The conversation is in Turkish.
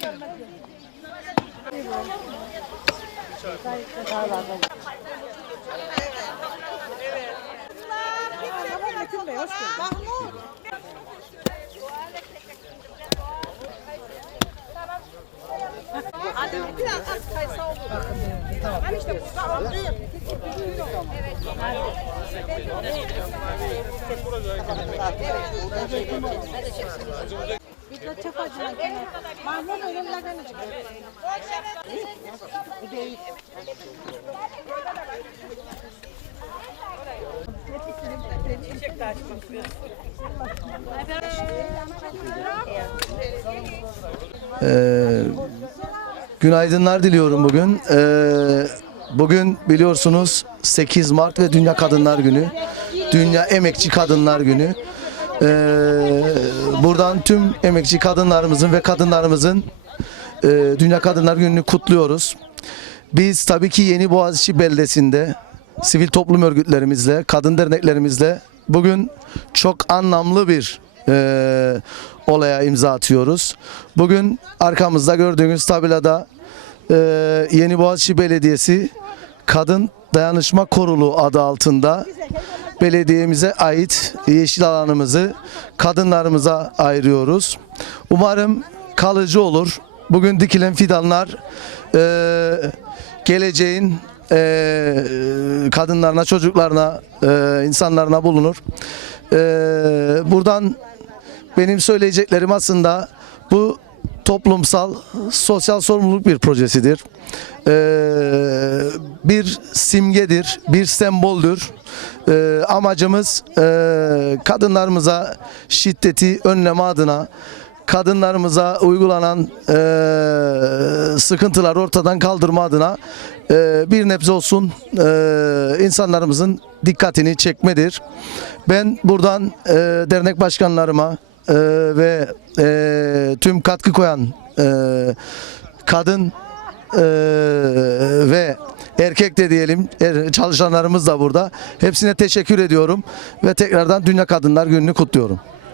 Evet. Ee, günaydınlar diliyorum bugün. Ee, bugün biliyorsunuz 8 Mart ve Dünya Kadınlar Günü. Dünya Emekçi Kadınlar Günü. Ee, buradan tüm emekçi kadınlarımızın ve kadınlarımızın e, Dünya Kadınlar Günü'nü kutluyoruz. Biz tabii ki Yeni Boğaziçi beldesinde sivil toplum örgütlerimizle, kadın derneklerimizle bugün çok anlamlı bir e, olaya imza atıyoruz. Bugün arkamızda gördüğünüz tabelada e, Yeni Boğaziçi Belediyesi Kadın Dayanışma Korulu adı altında belediyemize ait yeşil alanımızı kadınlarımıza ayırıyoruz. Umarım kalıcı olur. Bugün dikilen fidanlar e, geleceğin e, kadınlarına, çocuklarına, e, insanlarına bulunur. E, buradan benim söyleyeceklerim aslında bu toplumsal, sosyal sorumluluk bir projesidir. Ee, bir simgedir, bir semboldür. Ee, amacımız e, kadınlarımıza şiddeti önleme adına, kadınlarımıza uygulanan e, sıkıntıları ortadan kaldırma adına e, bir nebze olsun e, insanlarımızın dikkatini çekmedir. Ben buradan e, dernek başkanlarıma e, ve e, tüm katkı koyan e, kadın e, ve erkek de diyelim er- çalışanlarımız da burada. Hepsine teşekkür ediyorum ve tekrardan Dünya Kadınlar Günü'nü kutluyorum.